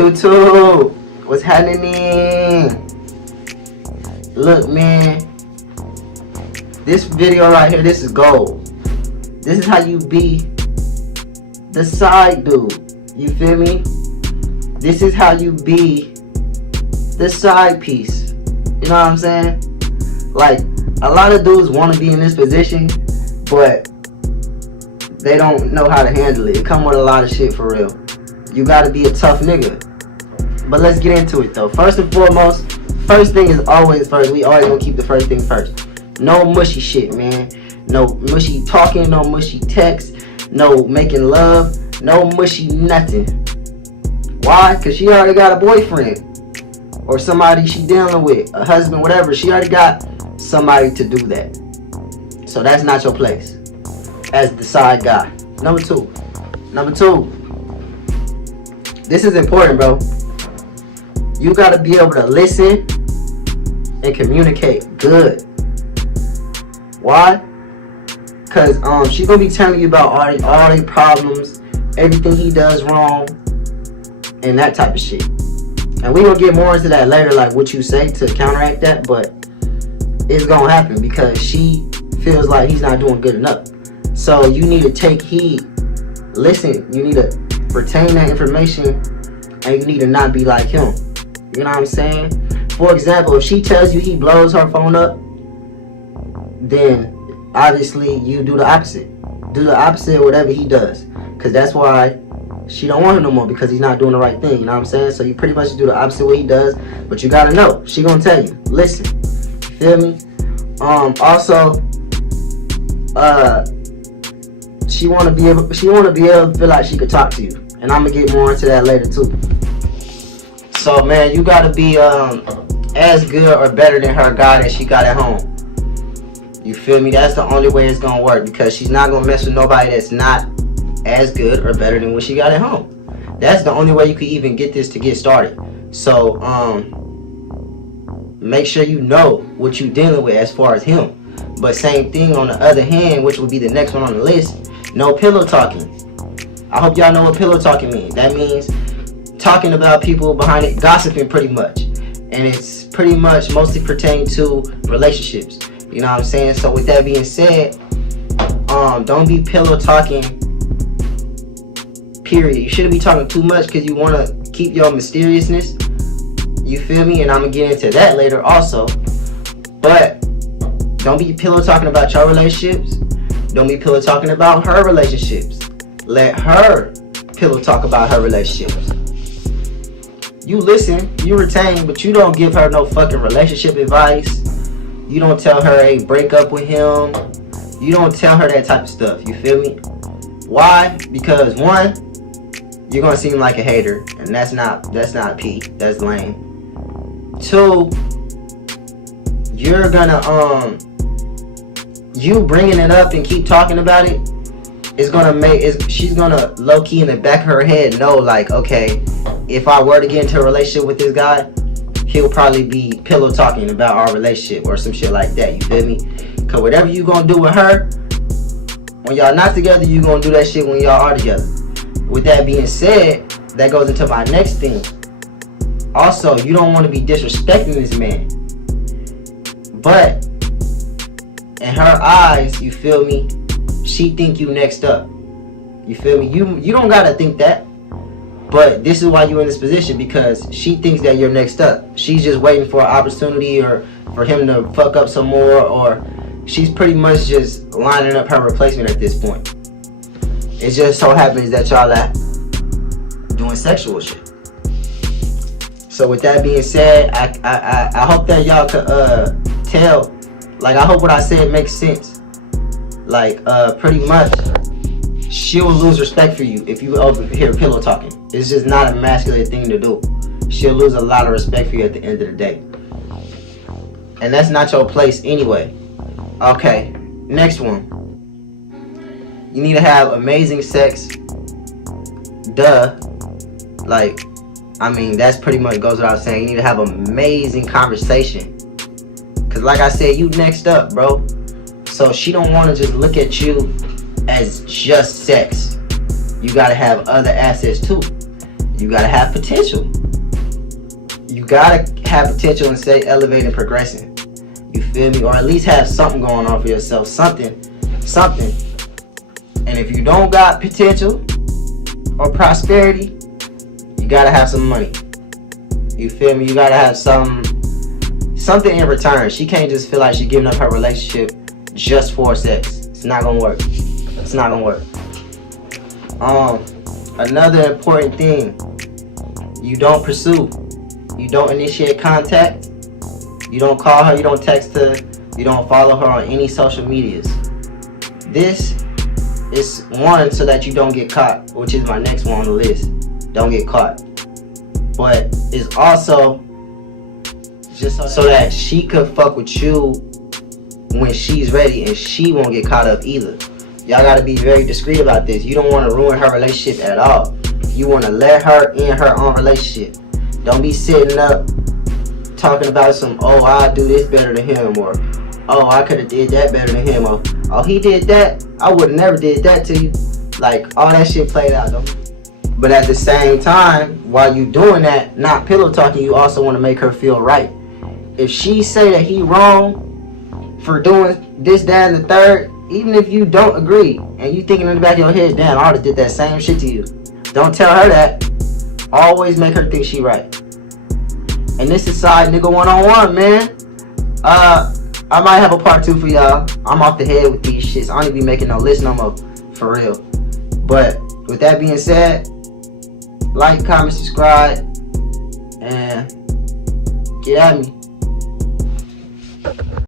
YouTube, what's happening? Look, man, this video right here, this is gold. This is how you be the side dude. You feel me? This is how you be the side piece. You know what I'm saying? Like, a lot of dudes want to be in this position, but they don't know how to handle it. It come with a lot of shit, for real. You gotta be a tough nigga. But let's get into it though. First and foremost, first thing is always first. We always gonna keep the first thing first. No mushy shit, man. No mushy talking, no mushy text, no making love, no mushy nothing. Why? Cause she already got a boyfriend or somebody she dealing with, a husband, whatever. She already got somebody to do that. So that's not your place as the side guy. Number two, this is important, bro. You gotta be able to listen and communicate good. Why? Cause she's gonna be telling you about all their problems, everything he does wrong, and that type of shit. And we gonna get more into that later, like what you say to counteract that, but it's gonna happen because she feels like he's not doing good enough. So you need to take heed. Listen, you need to retain that information, and you need to not be like him. You know what I'm saying? For example, if she tells you he blows her phone up, then obviously you do the opposite. Do the opposite of whatever he does. Because that's why she don't want him no more, because he's not doing the right thing. You know what I'm saying? So you pretty much do the opposite of what he does. But you gotta know. She gonna tell you. Listen. You feel me? Also, she wanna be able to feel like she could talk to you. And I'm gonna get more into that later too. So man, you gotta be as good or better than her guy that she got at home. You feel me? That's the only way it's gonna work, because she's not gonna mess with nobody that's not as good or better than what she got at home. That's the only way you could even get this to get started. So make sure you know what you're dealing with as far as him. But same thing on the other hand, which would be the next one on the list, no pillow talking. I hope y'all know what pillow talking means. That means talking about people behind it, gossiping pretty much. And it's pretty much mostly pertaining to relationships. You know what I'm saying? So with that being said, don't be pillow talking, period. You shouldn't be talking too much because you want to keep your mysteriousness. You feel me? And I'm going to get into that later also. But don't be pillow talking about your relationships. Don't be pillow talking about her relationships. Let her pillow talk about her relationships. You listen, you retain, but you don't give her no fucking relationship advice. You don't tell her, hey, break up with him. You don't tell her that type of stuff. You feel me? Why? Because one, you're gonna seem like a hater, and that's not P. That's lame. Two, you're gonna you bringing it up and keep talking about it is gonna she's gonna low key in the back of her head know, like, okay, if I were to get into a relationship with this guy, he'll probably be pillow talking about our relationship or some shit like that. You feel me? Cause whatever you gonna do with her, when y'all not together, you gonna do that shit when y'all are together. With that being said, that goes into my next thing. Also, you don't want to be disrespecting this man. But in her eyes, you feel me, she think you next up. You feel me? You don't gotta think that. But this is why you're in this position, because she thinks that you're next up. She's just waiting for an opportunity or for him to fuck up some more, or she's pretty much just lining up her replacement at this point. It just so happens that y'all are doing sexual shit. So with that being said, I hope that y'all could tell. Like, I hope what I said makes sense. Like, pretty much, she'll lose respect for you if you overhear pillow talking. It's just not a masculine thing to do. She'll lose a lot of respect for you at the end of the day. And that's not your place anyway. Okay, next one. You need to have amazing sex. Duh. Like, I mean, that's pretty much goes without saying. You need to have amazing conversation. Cause like I said, you next up, bro. So she don't want to just look at you as just sex. You gotta have other assets too. You gotta have potential. You gotta have potential and stay elevating and progressing. You feel me? Or at least have something going on for yourself. Something. And if you don't got potential or prosperity, you gotta have some money. You feel me? You gotta have something in return. She can't just feel like she's giving up her relationship just for sex. It's not gonna work. It's not gonna work. Another important thing, you don't pursue. You don't initiate contact. You don't call her, you don't text her, you don't follow her on any social medias. This is one, so that you don't get caught, which is my next one on the list. Don't get caught. But it's also just so that she could fuck with you when she's ready, and she won't get caught up either. Y'all gotta be very discreet about this. You don't want to ruin her relationship at all. You want to let her in her own relationship. Don't be sitting up talking about some, oh, I'll do this better than him, or oh, I could have did that better than him, or oh, he did that, I would have never did that to you. Like, all that shit played out though. But at the same time, while you doing that, not pillow talking, you also want to make her feel right. If she say that he wrong for doing this, that, and the third, even if you don't agree and you thinking in the back of your head, damn, I would have did that same shit to you. Don't tell her that. Always make her think she right. And this is Side Nigga 101, man. I might have a part 2 for y'all. I'm off the head with these shits. I don't even be making no list no more. For real. But with that being said, like, comment, subscribe, and get at me.